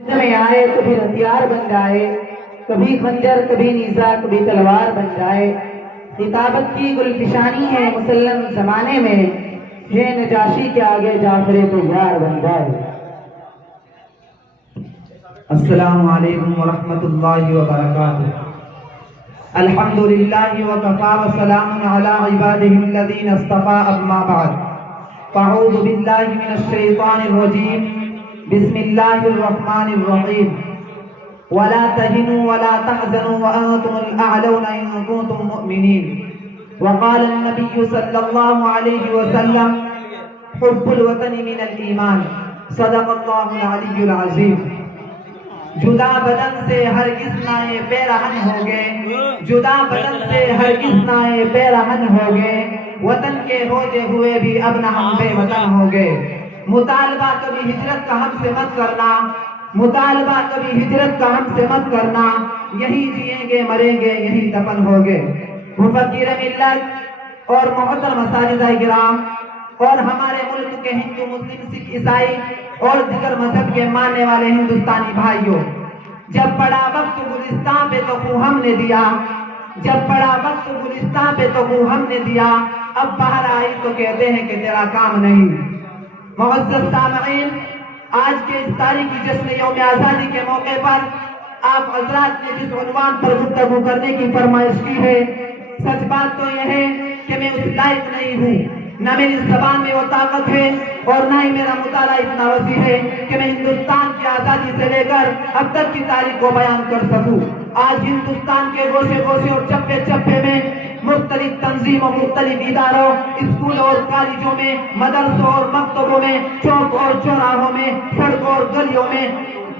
में आए तो फिर हथियार बन जाए, कभी खंजर कभी नीजा कभी तलवार बन जाए। किताबत की गुलफिशानी है मुसल्लम जमाने में, है नजाशी के आगे जाफर तैयार बन जाए। अस्सलामु अलैकुम व रहमतुल्लाहि व बरकातुहू। अल्हम्दुलिल्लाहि व कफ़ा व सलामुन अला इबादिहि अल्लज़ीना इस्तफ़ा अम्मा बअद। फ़अऊज़ु बिल्लाहि मिनश शैतानिर रजीम। बिस्मिल्लाहिर रहमानिर रहीम। वला तहिनु वला तहज़नु व अंतुमुल अअलौना इन कुंतुम मुमिनीन। वक़ाल अन्नबिय्यु सल्लल्लाहु अलैहि वसल्लम हुब्बुल वतनी मिनल ईमान। सदक़ल्लाहुल अलिय्युल अज़ीम। जुदा बदन से हरगिज़ नाए बेरहन होगे, जुदा बदन से हरगिज़ नाए बेरहन होगे, वतन के होते हुए भी अब न हम बेवतन होगे। मुतालबा कभी हिजरत का हमसे मत करना, मुतालबा कभी हिजरत का हमसे मत करना, यही जिएंगे मरेंगे यही दफन होगे। मुफक्किर मिल्लत और मोहतरम मसाजिद किराम और हमारे मुल्क के हिंदू मुस्लिम सिख ईसाई और दिगर मजहब के मानने वाले हिंदुस्तानी भाइयों, जब बड़ा वक्त गुलिस्तान पे तो खूब हमने दिया, जब बड़ा वक्त गुलिस्तान पे तो खूब हमने दिया, अब बाहर आई तो कहते हैं कि तेरा काम नहीं। मुअज़्ज़ज़ सामईन, आज के इस तारीखी जश्न यौम आज़ादी के मौके पर आप हज़रात ने जिस उन्वान पर गुफ्तगू करने की फरमाइश की है, सच बात तो यह है कि मैं उस लायक नहीं हूँ, न मेरी ज़बान में वो ताकत है और न ही मेरा मुताला इतना वसी है कि मैं हिंदुस्तान की आज़ादी से लेकर अब तक की तारीख को बयान कर सकूं। आज हिंदुस्तान के गोशे गोशे और चप्पे चप्पे में मुख्तलिफ तंजीम और मुख्तलिफ इदारों, स्कूल और कॉलेजों में, मदरसों और मकतबों में, चौक और चौराहों में, सड़कों और गलियों में,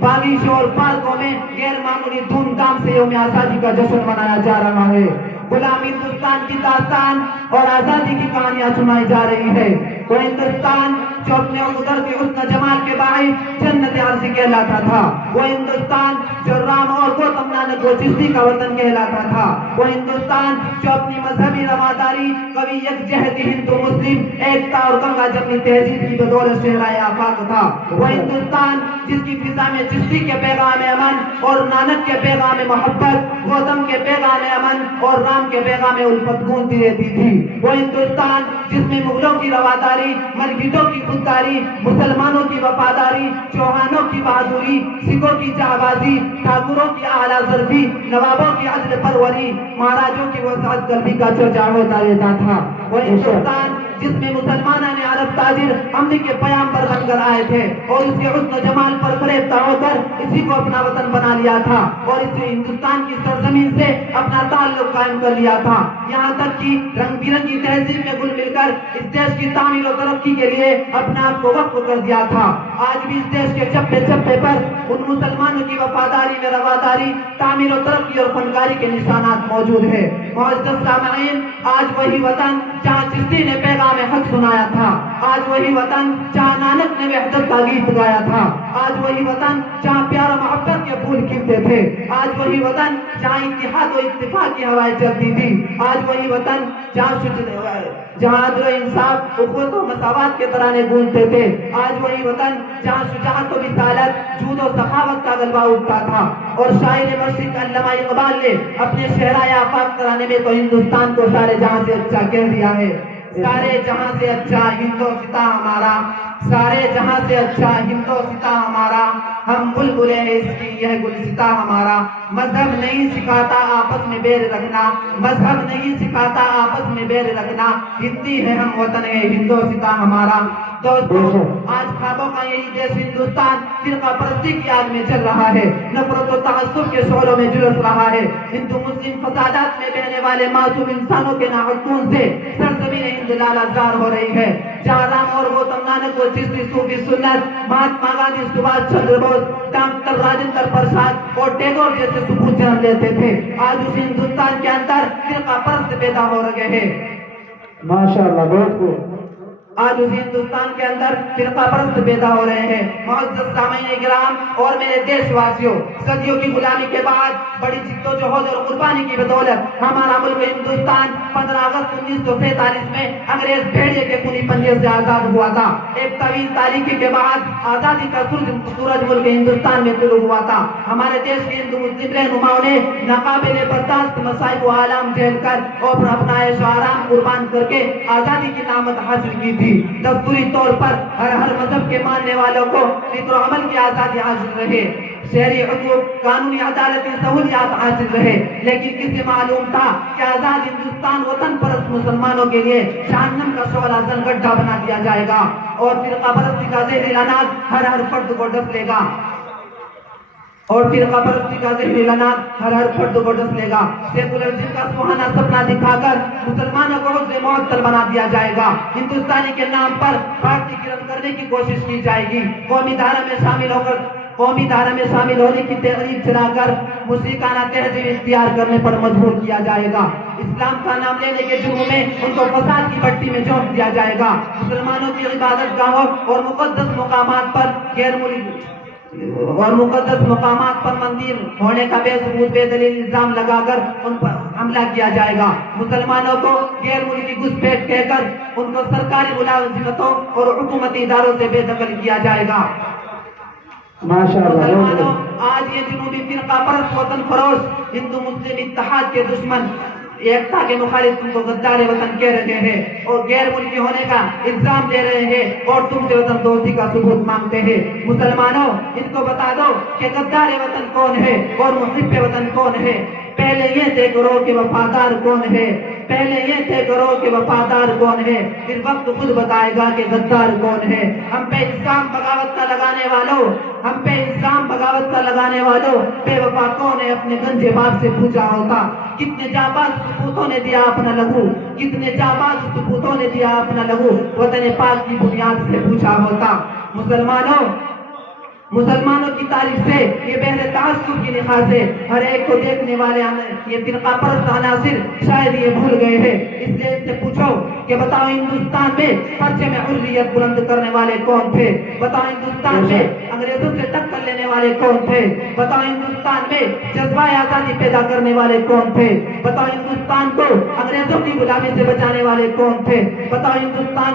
बागीचों और पार्कों में गैर मामूली धूमधाम से यौम आज़ादी का जश्न मनाया जा रहा है। गुलाम हिंदुस्तान की दास्तान और आज़ादी की कहानियां सुनाई जा रही है। वो हिंदुस्तान जो अपने उधर के हुस्न जमाल के बाइस जन्नत अर्ज़ी कहलाता था, वो हिंदुस्तान जो राम और गौतम नानक व चिश्ती का वतन कहलाता था, वो हिंदुस्तान जो अपनी मजहबी रवादारी, कवि यकजहती हिंदू मुस्लिम एकता और गंगा जमनी तहजीब की बदौलत शहराए आफाक था, वो हिंदुस्तान जिसकी फिजा में चिश्ती के पैगाम अमन और नानक के पैगाम मोहब्बत, गौतम के पैगाम अमन और राम के पैगाम उल्फत गूंजती रहती थी, वो हिंदुस्तान जिसमें मुगलों की रवादारी, मरगिटों की खुददारी, मुसलमानों की वफादारी, चौहानों की बहादुरी, सिखों की जाबाजी, ठाकुरों की आला ज़र्फी, नवाबों की अदल परवरी, महाराजों की वसात कल्बी का चर्चा होता रहता था। वो हिंदुस्तान जिसमें मुसलमानों ने अरब ताजिर हमने के पैगंबर बनकर आए थे और उसके हुस्न जमाल पर फरेफ्ता होकर इसी को अपना वतन बना लिया था और इस हिंदुस्तान की सरजमीन से अपना ताल्लुक कायम कर लिया था। यहाँ तक कि रंग बिरंगी तहजीब में घुल मिलकर इस देश की तामीर और तरक्की के लिए अपने आप को वक्फ कर दिया था। आज भी इस देश के चप्पे चप्पे पर उन मुसलमानों की वफादारी में रवादारी, तामीर और तरक्की और फनकारी के निशानात मौजूद है। मुअज़्ज़ज़ सामईन, आज वही वतन जहाँ चिश्ती ने पैगाम हक सुनाया था, आज वही वतन जहाँ नानक ने वहदत का गीत गाया था, आज वही वतन जहाँ प्यार और मोहब्बत के फूल खिलते थे, आज वही वतन जहाँ इत्तेहाद और इत्तिफाक की हवाएं चलती थी, आज वही वतन जहाँ अदल इंसाफ, उखवत और मसावत के तराने गूंजते थे, आज वही वतन जहाँ शुजाअत और रिसालत, जूद और सखावत का गलबा उठता था। और शायर मशरिक़ अल्लामा इक़बाल ने अपने शहराए आफाक तराने में तो हिंदुस्तान को सारे जहां से अच्छा कह दिया है। सारे जहां से अच्छा हिंदोस्तां हमारा, सारे जहां से अच्छा हिंदोस्तां हमारा, हम बुलबुले हैं इसकी यह गुलसिता हमारा। मजहब नहीं सिखाता आपस में बैर रखना, मजहब नहीं सिखाता आपस में बैर रखना, हिंदी है हम वतन है हिंदोस्तां हमारा। दोस्तों, आज ख्वाबों का यही देश हिंदुस्तान फिरका परस्ती की आग में चल रहा है, नफरत और तअस्सुब के शोरों में झुलस रहा है। हिंदू मुस्लिम फसादात में बहने वाले मासूम इंसानों के नाहकून से सरजमीन हिंद लालाजार हो रही है। जहाँ राम और गौतम नानक को चिश्ती सूफी सुन्नत, महात्मा गांधी, सुभाष चंद्र बोस, डॉक्टर राजेंद्र प्रसाद और टैगोर जैसे सुपूत जन्म लेते थे, आज उस हिंदुस्तान के अंदर फिरका परस्त पैदा हो रहे हैं। माशाअल्लाह, बहुत खूब। آج اسی ہندوستان کے اندر فرقہ پرست پیدا ہو رہے ہیں۔ معزز سامعین کرام اور میرے دیش واسیوں، صدیوں کی غلامی کے بعد بڑی جد و جہد اور قربانی کی بدولت ہمارا ملک ہندوستان 15 اگست 1947 میں انگریز بھیڑیے کے خونی پنجے سے آزاد ہوا تھا۔ ایک طویل تاریخی کے بعد آزادی کا سورج ملک ہندوستان میں طلوع ہوا تھا۔ ہمارے دیش کے ہندو مسلم رہنماؤں نے ناقابل برداشت مصائب و آلام جھیل کر اور اپنا عیش و آرام قربان کر کے آزادی کی نعمت حاصل کی تھی۔ دستوری طور پر ہر مذہب کے ماننے والوں کو فکر و عمل کی آزادی حاصل رہے، شہری حقوق، قانونی عدالتی سہولیات حاصل رہے، لیکن کسے معلوم تھا کہ آزاد ہندوستان وطن پرست مسلمانوں کے لیے جہنم کا شعلہ زن گڈھا بنا دیا جائے گا اور فرقہ پرستی کا زہری لعنت ہر فرد کو ڈس لے گا ہر فرد کو ڈس لے گا۔ سیکولرزم کا سہانا سپنا دکھا کر مسلمانوں کو حزب معطل بنا دیا جائے گا۔ ہندوستانی کے نام پر بھارتی گرم کرنے کی کوشش کی جائے گی۔ قومی دھارا میں شامل ہونے کی تحریک چلا کر موسیقانہ تہذیب اختیار کرنے پر مجبور کیا جائے گا۔ اسلام کا نام لینے کے جرم میں ان کو فساد کی بٹی میں جھونک دیا جائے گا۔ مسلمانوں کی عبادت گاہوں اور مقدس مقامات پر مندر ہونے کا بے ثبوت بے دلیل الزام لگا کر ان پر حملہ کیا جائے گا۔ مسلمانوں کو غیر ملکی گھسپیٹ کہہ کر ان کو سرکاری ملازمتوں اور حکومتی اداروں سے بے دخل کیا جائے گا۔ مسلمانوں، آج یہ جنوبی فرقہ پرست وطن فروش ہندو مسلم اتحاد کے دشمن ایکتا کے مخالف تم کو غدار وطن کہہ رہے ہیں اور غیر ملکی ہونے کا الزام دے رہے ہیں اور تم سے وطن دوستی کا ثبوت مانگتے ہیں۔ مسلمانوں، ان کو بتا دو کہ غدار وطن کون ہے اور محب وطن کون ہے۔ پہلے یہ طے کرو کہ وفادار کون ہے، پہلے یہ طے کرو کہ وفادار کون ہے، پھر وقت خود بتائے گا کہ غدار کون ہے۔ ہم پہ الزام بغاوت کا لگانے والوں بے وفا کون ہے، اپنے گنجے باپ سے پوچھا ہوتا۔ کتنے جانباز سپوتوں نے دیا اپنا لہو، وطن پاک کی بنیاد سے پوچھا ہوتا۔ مسلمانوں کی تاریخ سے یہ بہر تعصب کی نخاع سے ہر ایک کو دیکھنے والے یہ فرقہ پرست عناصر شاید یہ بھول گئے ہیں۔ اس لیے ان سے پوچھو کہ بتاؤ ہندوستان میں پرچم حریت بلند کرنے والے کون تھے؟ بتاؤ ہندوستان میں انگریزوں سے ٹکر لینے والے کون تھے؟ بتاؤ ہندوستان میں جذبہ آزادی پیدا کرنے والے کون تھے؟ بتاؤ ہندوستان کو انگریزوں کی غلامی سے بچانے والے کون تھے؟ بتاؤ ہندوستان